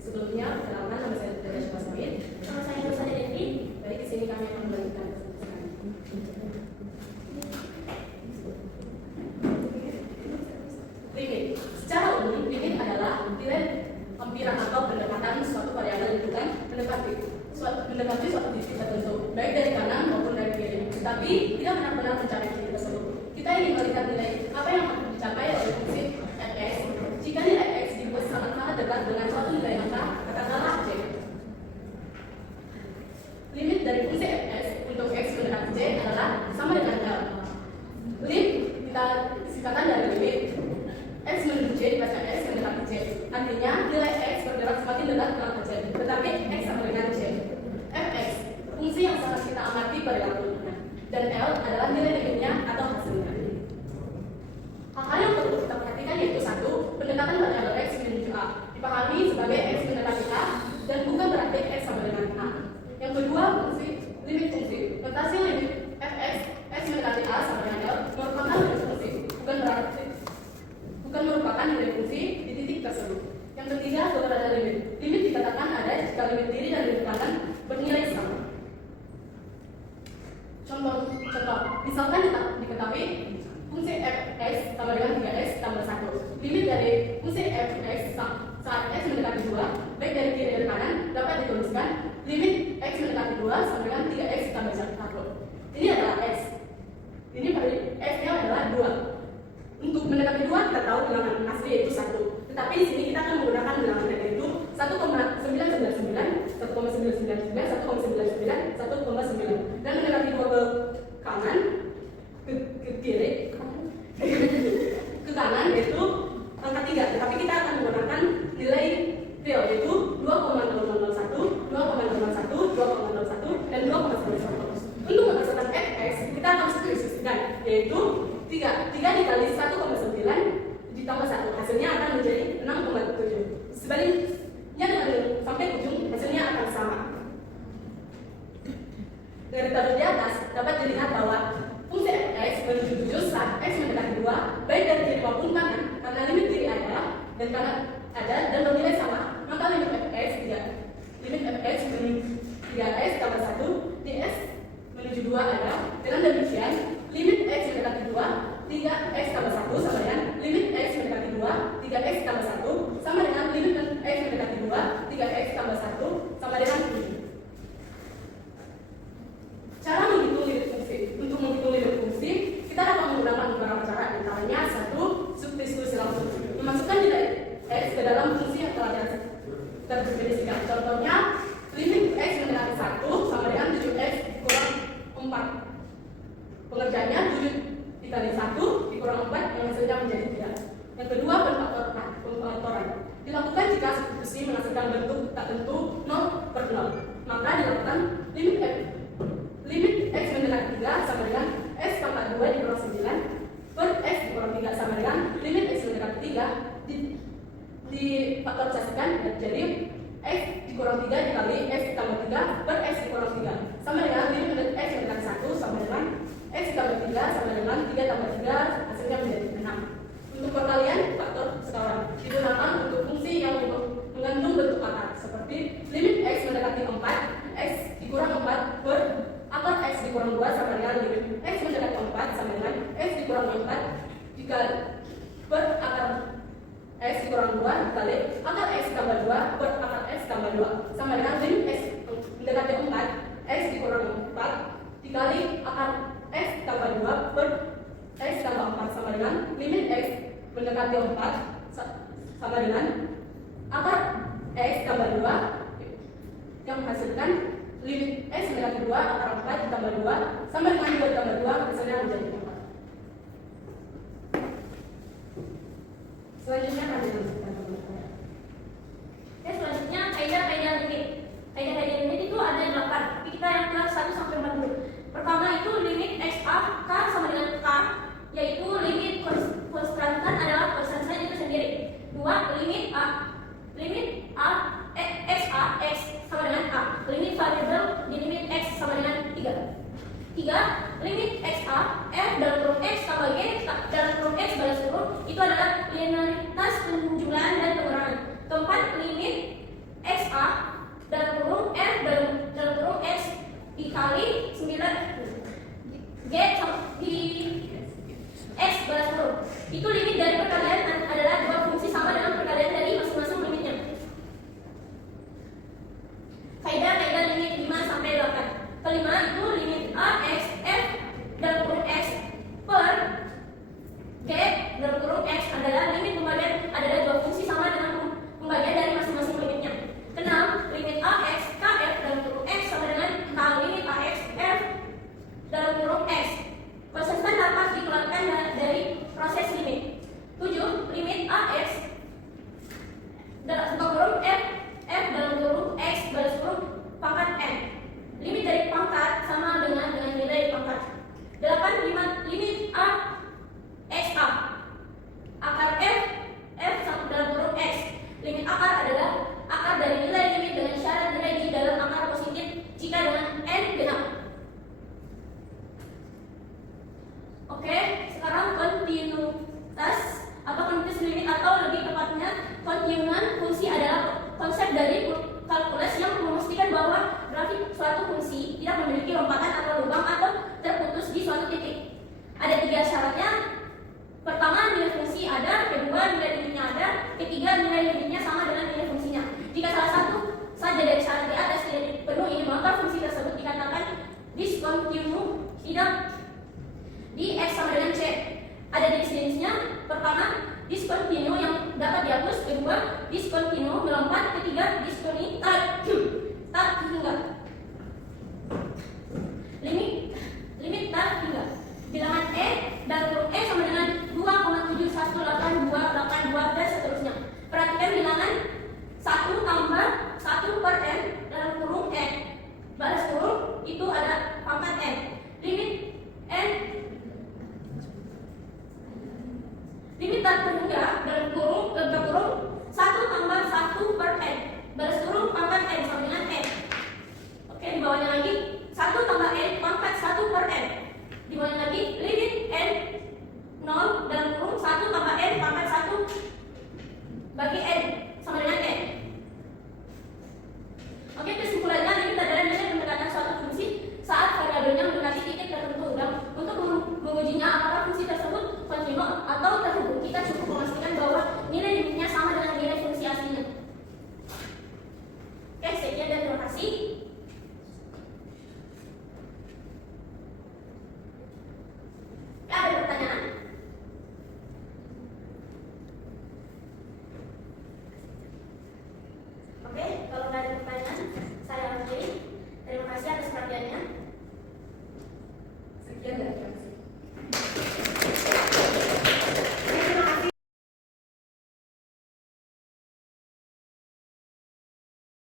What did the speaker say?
Sebelumnya, perkenalkan nama saya Dada Syukasmit. Nama saya Rosa Devi. Baik, di sini kami akan membagikan limit. Secara umum, limit adalah nilai lampiran atau pendekatan suatu variabel lingkungan mendekati suatu titik tertentu, baik dari kanan maupun dari kiri. Tetapi tidak benar-benar mencapai titik tersebut. Kita ingin melihat nilai apa yang akan dicapai oleh fungsi fx jika nilai x dibuat sangat dekat dengan suatu nilai angka, katakanlah c. Limit dari fungsi fx untuk x mendekati c adalah sama dengan L. Lim kita singkatan dari limit x menuju c dibaca x mendekati c. Artinya nilai x bergerak semakin dekat dengan c, tetapi x sama dengan c. Fx fungsi yang sangat kita amati perilakunya, dan L adalah nilai limitnya atau hasilnya. Hal-hal yang perlu kita perhatikan yaitu satu, pendekatan variabel x menuju a dipahami sebagai x mendekati a dan bukan berarti x sama dengan a. Yang kedua, limit fungsi. Notasi limit fx x mendekati a sama dengan L merupakan limit fungsi, bukan merupakan nilai fungsi di titik tersebut. Yang ketiga, keberadaan limit. Limit dikatakan ada jika limit kiri dan limit kanan bernilai sama. Contoh, misalkan diketahui fungsi fx sama dengan 3x tambah 1. Limit dari fungsi fx saat x mendekati 2, baik dari kiri dan kanan, dapat dituliskan limit x mendekati 2 sama dengan 3x tambah 1. Ini adalah x. Ini x-nya adalah 2. Untuk mendekati 2 kita tahu bilangan asli yaitu 1. Tetapi di sini kita akan menggunakan bilangan yaitu 1,999, 1,999, 1,99, 1,9. Dan mendekati 2 ke kanan, ke kiri, ke kanan yaitu angka 3. Tetapi kita akan menggunakan nilai real yaitu 2,0001, 2,01, 2,01, dan 2,91. Untuk menghasilkan fx kita akan substitusikan yaitu 3 dikali 1,9 ditambah 1, hasilnya akan menjadi 6,7. Sebaliknya dengan sampai ujung hasilnya akan sama. Dari tabel di atas dapat dilihat bahwa fungsi fx menuju 7 saat x mendekati 2, baik dari kiri maupun kanan, karena limit kiri ada dan kanan ada dan bernilai sama, maka limit fx menuju 3x tambah 1 ds menuju 2 ada. Dengan demikian, limit x mendekati 2, 3x tambah 1 sama dengan limit x mendekati 2, 3x tambah 1 sama dengan limit x mendekati 2, 3x tambah 1 sama dengan 7. Cara menghitung limit fungsi. Untuk menghitung limit fungsi, kita dapat menggunakan beberapa cara, antaranya 1. Substitusi langsung, memasukkan nilai x ke dalam fungsi yang telah terdefinisikan. Contohnya, limit x mendekati 1 sama dengan 7x kurang 4. Pengerjaannya 7 dikali 1 dikurang 4 yang hasilnya menjadi 3. Yang kedua, pemfaktoran. Dilakukan jika substitusi menghasilkan bentuk tak tentu 0/0. Maka dilakukan limit x mendekati 3 sama dengan x pangkat 2 dikurang 9 per x dikurang 3 sama dengan limit x mendekati 3 difaktorisasikan jadi x dikurang 3 dikali x ditambah 3 per x dikurang 3 sama dengan limit x mendekati 1 sama dengan x ditambah 3 sama dengan 3 tambah 3 hasilnya menjadi 6. Untuk perkalian faktor sekawan digunakan untuk fungsi yang mengandung bentuk akar seperti limit x mendekati 4 x dikurang 4 per akar x dikurang 2 sama dengan limit x mendekati 4 sama dengan x dikurang 4 dikali per akar x dikurang 2 dikali akar x tambah 2 per akar x tambah 2 sama dengan limit x mendekati 4 x dikurang 4 dikali akar x tambah 2 per x tambah 4 sama dengan limit x mendekati 4 sama dengan akar x tambah 2 yang menghasilkan limit x mendekati 2 akar 4 ditambah 2 sama dengan 2 tambah 2 hasilnya menjadi 4. Selanjutnya kami lanjutkan. Selanjutnya kaidah limit. Kaidah limit itu ada 8, tapi kita yang kelas 1 sampai 40. Pertama itu limit x a k sama dengan k, yaitu limit konstantan adalah konstantan itu sendiri. 2. Limit a x sama dengan a. Limit variabel di limit x sama dengan 3. 3. Limit x a f dalam kurung x tambah g dalam kurung x balas kurung itu adalah linearitas penjumlahan dan pengurangan. Keempat, limit XA dalam kurung F dalam kurung X dikali 9 G di X balas kurung. Itu limit dari perkalian adalah dua fungsi sama dengan perkalian dari masing-masing limitnya. Kaidah limit 5 sampai 8. Kelima itu limit A X F dalam kurung X per G dalam kurung X adalah limit pembagian adalah dua fungsi sama dengan pembagian dari masing-masing limitnya. Keenam, limit A X K F dalam kurung X sama dengan K limit A X F dalam kurung X. Proses standar dapat dikeluarkan dari proses limit. 7. Limit A X dalam kurung F dalam kurung X balas kurung pangkat N. Limit dari pangkat sama dengan nilai pangkat. 8. Limit A X A akar F dalam kurung X. Limit akar adalah akar dari nilai limit dengan syarat nilai di dalam akar positif jika dengan N genap. Oke, sekarang kontinuitas atau kontinuitas limit atau lebih tepatnya kontinuan fungsi adalah konsep dari kalkulus yang memastikan bahwa grafik suatu fungsi tidak memiliki lompatan atau lubang atau terputus di suatu titik. Ada 3 syaratnya. Pertama, nilai fungsi ada. Kedua, nilai limitnya ada. Ketiga, nilai limitnya sama dengan nilai fungsinya. Jika salah satu saja dari syarat di atas tidak dipenuhi, maka fungsi tersebut dikatakan diskontinu, tidak di X sama dengan C. Ada jenis-jenisnya. Pertama, diskontinu yang dapat dihapus. Kedua, diskontinu melompat. Ketiga, diskontinu